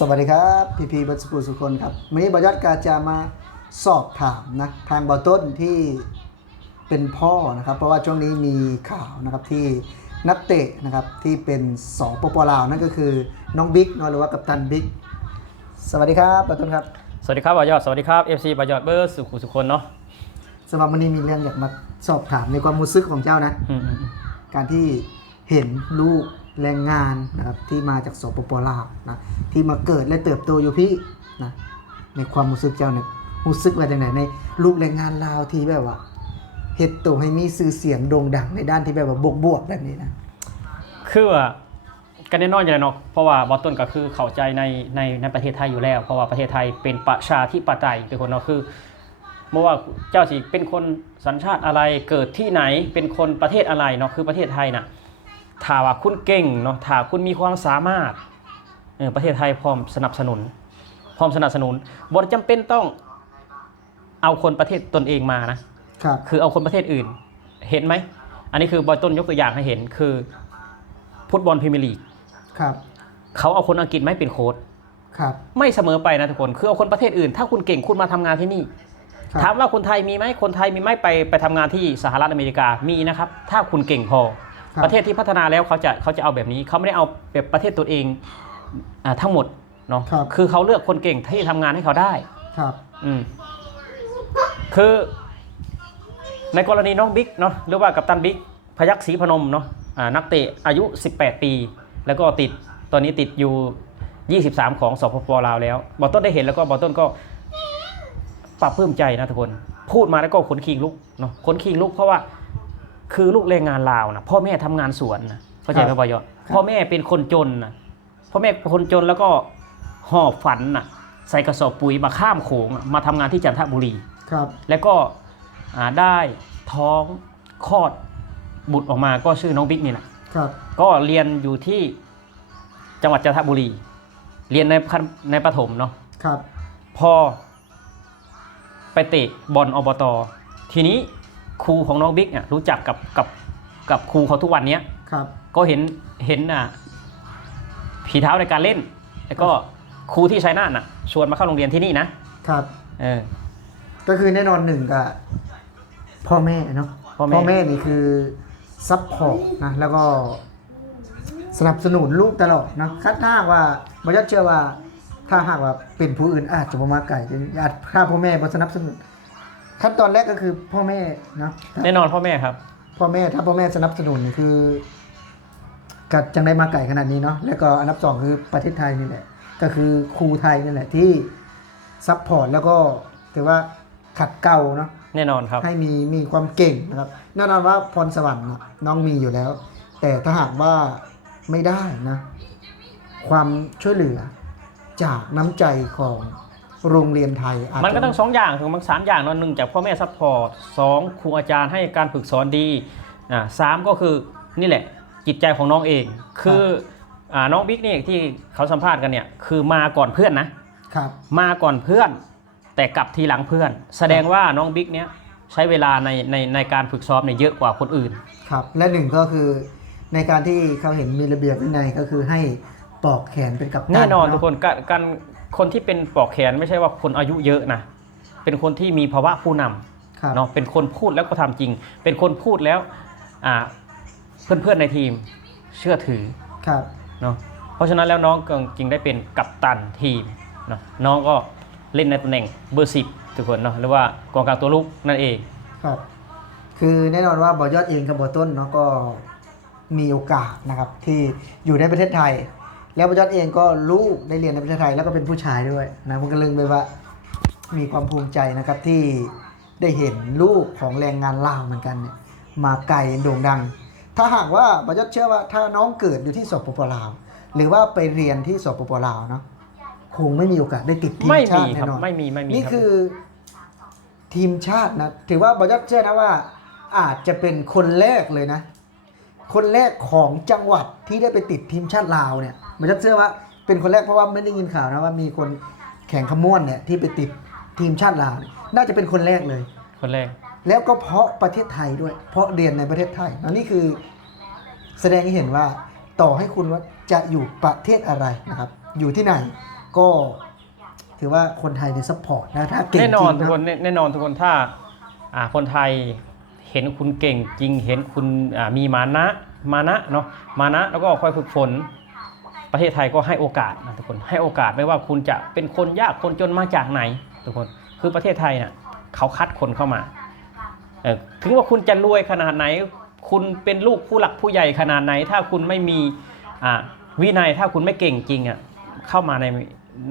สวัสดีครับพี่บัสกุลสุคนครับวันนี้บอยอดกาจะมาสอบถามนะทางบอต้นที่เป็นพ่อนะครับเพราะว่าช่วงนี้มีข่าวนะครับที่นักเตะนะครับที่เป็นสปปลาวนั่นก็คือน้องบิ๊กหรือว่ากัปตันบิ๊กสวัสดีครับบอต้นครับสวัสดีครับบอยอดสวัสดีครับ FC บอยอดเบอร์สุคนเนาะสำหรับวันนี้มีเรื่องอยากมาสอบถามในความรู้สึกของเจ้านะการที่เห็นลูกแรงงานนะครับที่มาจากสปปลาวนะที่มาเกิดและเติบโตอยู่พี่นะในความรู้สึกเจ้าเนี่ยรู้สึกว่าอย่างไรในลูกแรงงานลาวที่แบบว่าเฮ็ดตัวให้มีชื่อเสียงโด่งดังในด้านที่แบบว่าบวกแบบนี้นะคือว่ากันแน่นอนอยู่แล้วเนาะเพราะว่าบอต้นก็คือเข้าใจในประเทศไทยอยู่แล้วเพราะว่าประเทศไทยเป็นประชาธิปไตยทุกคนเนาะคือเมื่อว่าเจ้าสิเป็นคนสัญชาติอะไรเกิดที่ไหนเป็นคนประเทศอะไรเนาะคือประเทศไทยน่ะถ้าว่าคุณเก่งเนาะถ้าคุณมีความสามารถประเทศไทยพร้อมสนับสนุนบ่จำเป็นต้องเอาคนประเทศตนเองมานะครับคือเอาคนประเทศอื่นเห็นไหมอันนี้คือบอยต้นยกตัวอย่างให้เห็นคือฟุตบอลพรีเมียร์ลีกครับเขาเอาคนอังกฤษไม่เป็นโค้ชครับไม่เสมอไปนะทุกคนคือเอาคนประเทศอื่นถ้าคุณเก่งคุณมาทำงานที่นี่ถามว่าคนไทยมีไหมคนไทยมีไหมไปทำงานที่สหรัฐอเมริกามีนะครับถ้าคุณเก่งพอประเทศที่พัฒนาแล้วเขาจะเอาแบบนี้เขาไม่ได้เอาแบบประเทศตัวเองทั้งหมดเนาะคือเขาเลือกคนเก่งที่ทำงานให้เขาได้ครับคือในกรณีน้องบิ๊กเนาะหรือว่ากัปตันบิ๊กพยัคฆ์ศรีพนมเนาะนักเตะอายุ18ปีแล้วก็ตอนนี้ติดอยู่23ของสปปลาวแล้วบอต้นได้เห็นแล้วก็บอต้นก็ปรับปลื้มใจนะทุกคนพูดมาแล้วก็ขนคิงลุกเนาะขนคิงลุกเพราะว่าคือลูกแรงงานลาวนะพ่อแม่ทำงานสวนนะเข้าใจไหมบอยอดพ่อแม่เป็นคนจนนะพ่อแม่เป็นคนจนแล้วก็หอบฝันนะใส่กระสอบปุ๋ยมาข้ามโขงมาทำงานที่จันทบุรีครับแล้วก็ได้ท้องคลอดบุตรออกมาก็ชื่อน้องบิ๊กนี่แหละครับก็เรียนอยู่ที่จังหวัดจันทบุรีเรียนในประถมเนาะครับพอไปเตะบอลอบต.ทีนี้ครูของน้องบิ๊กรู้จักกับครูเขาทุกวันนี้ครับก็เห็นฝีเท้าในการเล่นแล้วก็ครูที่ชัยนาทชวนมาเข้าโรงเรียนที่นี่นะครับก็คือแน่นอนหนึ่งกับพ่อแม่เนาะพ่อแม่นี่คือซัพพอร์ตนะแล้วก็สนับสนุนลูกตลอดนะถ้าหากว่าบอยอดเชื่อว่าถ้าหากว่าเป็นผู้อื่นอาจจะมาไก่อาจถ้าพ่อแม่มาสนับสนุนขั้นตอนแรกก็คือพ่อแม่เนาะแน่นอนพ่อแม่ครับพ่อแม่ถ้าพ่อแม่สนับสนุนคือกัดจังได้มาไก่ขนาดนี้เนาะแล้วก็อันดับ2คือประเทศไทยนี่แหละก็คือครูไทยนี่แหละที่ซัพพอร์ตแล้วก็ถือว่าขัดเกลาเนาะแน่นอนครับให้มีความเก่งนะครับแน่นอนว่าพรสวรรค์น้องมีอยู่แล้วแต่ถ้าหากว่าไม่ได้นะความช่วยเหลือจากน้ำใจของโรงเรียนไทยมันก็ต้อง2อย่างถึงมัน3อย่างเนาะ1จากพ่อแม่ซัพพอร์ต2ครูอาจารย์ให้การฝึกสอนดี3ก็คือนี่แหละจิตใจของน้องเองคือน้องบิ๊กนี่ที่เขาสัมภาษณ์กันเนี่ยคือมาก่อนเพื่อนนะครับมาก่อนเพื่อนแต่กลับทีหลังเพื่อนแสดงว่าน้องบิ๊กเนี้ยใช้เวลาในการฝึกซ้อมเนี่ยเยอะกว่าคนอื่นครับและหนึ่งก็คือในการที่เขาเห็นมีระเบียบวินัยก็คือให้ปอกแขนเป็นกัปตันแน่นอนทุกคนการคนที่เป็นปอกแขนไม่ใช่ว่าคนอายุเยอะนะเป็นคนที่มีภาวะผู้นำเนาะเป็นคนพูดแล้วก็ทำจริงเป็นคนพูดแล้วเพื่อนๆในทีมเชื่อถือเนาะเพราะฉะนั้นแล้วน้องจริงได้เป็นกัปตันทีมเนาะน้องก็เล่นในตำแหน่งเบอร์10ทุกคนเนาะหรือว่ากองกลางตัวลุกนั่นเองครับคือแน่นอนว่าบอยอดเองกับบอต้นเนาะก็มีโอกาสนะครับที่อยู่ในประเทศไทยแล้วบอยอดเองก็ลูกได้เรียนในประเทศไทยแล้วก็เป็นผู้ชายด้วยนะผมก็เลยแบบว่ามีความภูมิใจนะครับที่ได้เห็นลูกของแรงงานลาวเหมือนกันเนี่ยมาไกลโด่งดังถ้าหากว่าบอยอดเชื่อว่าถ้าน้องเกิดอยู่ที่สปปลาวหรือว่าไปเรียนที่สปปลาวเนาะคงไม่มีโอกาสได้ติดทีมชาติแน่นอนไม่มีนี่คือทีมชาตินะถือว่าบอยอดเชื่อนะว่าอาจจะเป็นคนแรกเลยนะคนแรกของจังหวัดที่ได้ไปติดทีมชาติลาวเนี่ยบอยอดเชื่อว่าเป็นคนแรกเพราะว่าไม่ได้ยินข่าวนะว่ามีคนแข่งขม้วนเนี่ยที่ไปติดทีมชาติลาวน่าจะเป็นคนแรกเลยคนแรกแล้วก็เพราะประเทศไทยด้วยเพราะเรียนในประเทศไทยนี่คือแสดงให้เห็นว่าต่อให้คุณว่าจะอยู่ประเทศอะไรนะครับอยู่ที่ไหน ก็ถือว่าคนไทยเนี่ยซัพพอร์ตนะถ้าเก่งจ แน่น ริ อน ง ทุกคน นะ แน่นอนทุกคนถ้าคนไทยเห็นคุณเก่งจริงเห็นคุณมีมานะเนาะมานะแล้วก็ค่อยฝึกฝนประเทศไทยก็ให้โอกาสนะทุกคนให้โอกาสไม่ว่าคุณจะเป็นคนยากคนจนมาจากไหนทุกคนคือประเทศไทยน่ะเขาคัดคนเข้ามาถึงว่าคุณจะรวยขนาดไหน คุณเป็นลูกผู้หลักผู้ใหญ่ขนาดไหน ถ้าคุณไม่มีวินัยถ้าคุณไม่เก่งจริงเข้ามา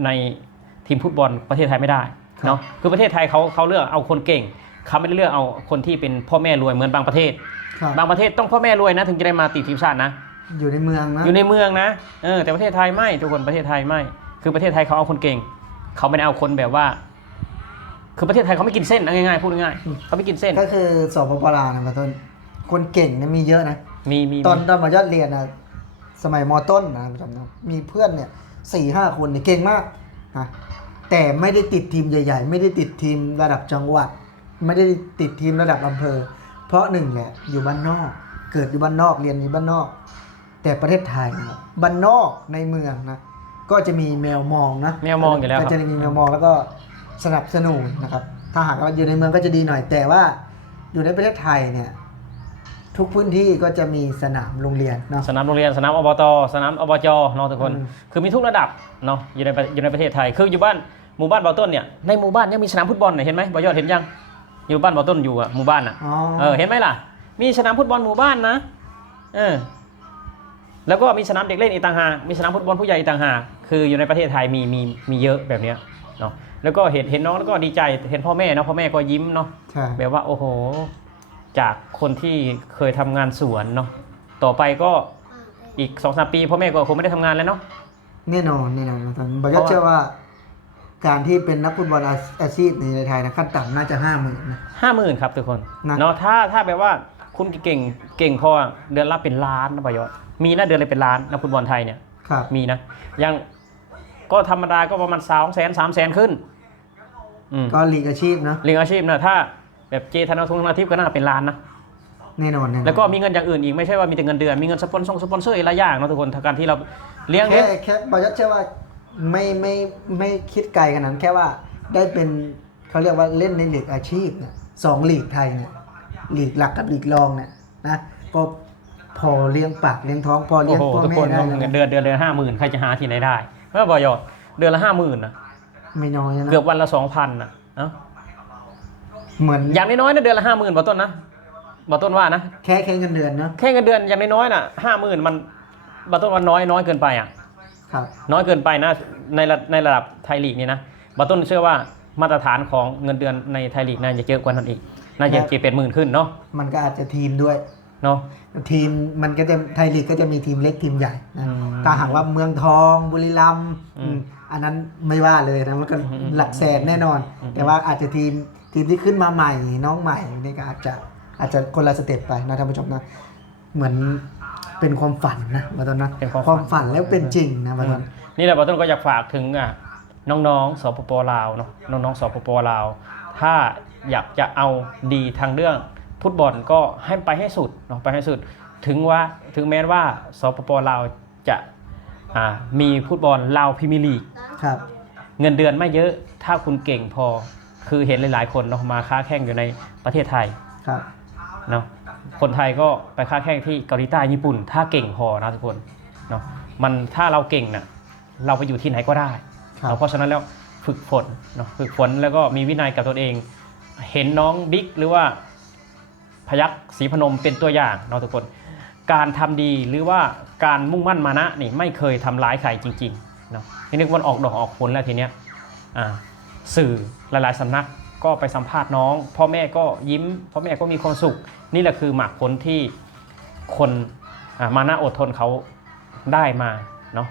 ในทีมฟุตบอลประเทศไทยไม่ได้เนาะคือประเทศไทยเขาเลือกเอาคนเก่งเขาไม่ได้เลือกเอาคนที่เป็นพ่อแม่รวยเหมือนบางประเทศ ครับ บางประเทศต้องพ่อแม่รวยนะถึงจะได้มาติดทีมชาตินะ อยู่ในเมืองนะ อยู่ในเมืองนะแต่ประเทศไทยไม่ทุกคนประเทศไทยไม่คือประเทศไทยเขาเอาคนเก่งเขาไม่ได้เอาคนแบบว่า คือประเทศไทยเขาไม่กินเส้นง่ายๆพูดง่ายๆเขาไม่กินเส้น ก็คือสปปลาวนะต้นคนเก่งเนี่ยมีเยอะนะ มี ตอนมายอดเรียนนะสมัยมต้นนะจำนะมีเพื่อนเนี่ย4-5 คนเนี่ยเก่งมากนะแต่ไม่ได้ติดทีมใหญ่ๆ ไม่ได้ติดทีมระดับจังหวัด ไม่ได้ติดทีมระดับอำเภอ เพราะหนึ่งแหละอยู่บ้านนอก เกิดอยู่บ้านนอกเรียนอยู่บ้านนอก แต่ประเทศไทยนะบ้านนอกในเมืองนะก็จะมีแมวมองนะ แมวมองอยู่แล้วครับ ก็จะมีแมวมองแล้วก็สนับสนุนนะครับถ้าหากว่าอยู่ในเมืองก็จะดีหน่อย แต่ว่าอยู่ในประเทศไทยเนี่ยทุกพื้นที่ก็จะมีสนามโรงเรียนเนาะ สนามโรงเรียนสนามอบตสนามอบจเนาะทุกคน คือมีทุกระดับเนาะอยู่ในประเทศไทยคืออยู่บ้านหมู่บ้านเบาต้นเนี่ยในหมู่บ้านยังมีสนามฟุตบอลเห็นไหมบ่ยอดเห็นยังอยู่บ้านเบาต้นอยู่หมู่บ้านเห็นไหมล่ะมีสนามฟุตบอลหมู่บ้านนะแล้วก็มีสนามเด็กเล่นอีกต่างหากมีสนามฟุตบอลผู้ใหญ่อีกต่างหากคืออยู่ในประเทศไทยมีเยอะแบบเนี้ยเนาะแล้วก็เห็นน้องแล้วก็ดีใจเห็นพ่อแม่เนาะพ่อแม่ก็ยิ้มเนาะ ใช่ แบบว่าโอ้โหจากคนที่เคยทำงานสวนเนาะต่อไปก็อีก 2-3 ปีพ่อแม่ก็คงไม่ได้ทำงานแล้วเนาะ แน่นอนตอนบอยเชื่อว่า การที่เป็นนักฟุตบอลอาชีพในไทยนะขั้นต่ำน่าจะ50,000นะ 50,000ครับทุกคน นะ เนาะถ้าแบบว่าคุณเก่งพอเดือนละเป็นล้านนะปยศมีนะเดือนละเป็นล้านนักฟุตบอลไทยเนี่ย ครับ มีนะยังก็ธรรมดาก็ประมาณ200,000-300,000ขึ้น ก็ลีกอาชีพนะ เลี้ยงอาชีพนะถ้าแบบเจธนาทุนธนาทิพย์ก็น่าเป็นล้านนะ แน่นอน แล้วก็มีเงินอย่างอื่นอีกไม่ใช่ว่ามีแต่เงินเดือนมีเงินสปอนเซอร์อีกหลายอย่างเนาะทุกคนทางการที่เราเลี้ยง แค่บอยเชื่อว่าไม่คิดไกลขนาดนั้นแค่ว่าได้เป็นเขาเรียกว่าเล่นในลีกอาชีพเนี่ย2 ลีกไทยเนี่ยลีกหลักกับลีกรองเนี่ยนะก็พอเลี้ยงปากเลี้ยงท้องพอเลี้ยง โอ้โห พ่อ ทุก แม่ คน ได้ เงินเดือนละ50,000ใครจะหาที่ไหนได้เมื่อบอยศเดือนละ50,000นะ ไม่น้อยนะ เกือบวันละ 2,000นะเอ้า เหมือน อย่างน้อยๆนะเดือนละ50,000บ่ต้นนะบ่ต้นว่านะ แค่เงินเดือนเนาะ แค่เงินเดือนอย่างน้อยๆน่ะ50,000มันบ่ต้นว่าน้อยเกินไปอ่ะ ครับ น้อยเกินไปนะในระดับไทยลีกนี่นะบ่ต้นเชื่อว่ามาตรฐานของเงินเดือนในไทยลีกน่าจะเยอะกว่านั้นอีกน่าจะเป็นหมื่นขึ้นเนาะ มันก็อาจจะทีมด้วย เนาะ ทีมมันก็จะไทยลีกก็จะมีทีมเล็กทีมใหญ่นะ อืม ถ้าหากว่าเมืองทองบุรีรัมย์ อืม อันนั้นไม่ว่าเลยนะมันก็ อืม หลักแสนแน่นอน แต่ว่าอาจจะทีมที่ขึ้นมาใหม่น้องใหม่นี่ก็อาจจะคนละสเต็ปไปนะท่านผู้ชมนะเหมือนเป็นความฝันนะมาตอนนั้น เป็น ความฝันแล้วเป็นจริงนะมาตอน นี่แหละบ่ต้นก็อยากฝากถึงน้องๆสปปลาวเนาะน้องๆสปปลาวถ้าอยากจะเอาดีทางเรื่องฟุตบอลก็ให้ไปให้สุดเนาะไปให้สุดถึงแม้ว่าสปปลาวจะมีฟุตบอลลาวพรีเมียร์ลีก ครับ เงินเดือนไม่เยอะถ้าคุณเก่งพอคือเห็นหลายๆคนเนาะมาค้าแข่งอยู่ในประเทศไทย ครับ เนาะคนไทยก็ไปค้าแข่งที่เกาหลีใต้ญี่ปุ่น ถ้าเก่งพอนะทุกคนเนาะมันถ้าเราเก่งน่ะเราไปอยู่ที่ไหนก็ได้ ครับ เพราะฉะนั้นแล้วฝึกฝนเนาะฝึกฝนแล้วก็มีวินัยกับตนเอง เห็นน้องบิ๊กหรือว่าพยัคฆ์ศรีพนมเป็นตัวอย่างเนาะทุกคนการทำดีหรือว่าการมุ่งมั่นมานะนี่ไม่เคยทำร้ายใครจริงๆเนาะทีนี้มันออกดอกออกผลแล้วทีเนี้ยสื่อหลายๆสำนักก็ไปสัมภาษณ์น้องพ่อแม่ก็ยิ้มพ่อแม่ก็มีความสุขนี่แหละคือหมากผลที่คนมานะอดทนเขาได้มาเนาะ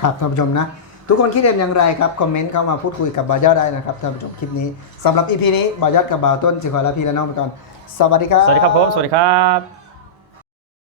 ครับท่านผู้ชมนะ ทุกคนคิดเห็นอย่างไรครับคอมเมนต์เข้ามาพูดคุยกับบ่าวยอดได้นะครับท่านผู้ชมคลิปนี้สำหรับ EP นี้บ่าวยอดกับบ่าวต้นสิขอลาพี่และน้องไปก่อนสวัสดีครับ สวัสดีครับผมสวัสดีครับ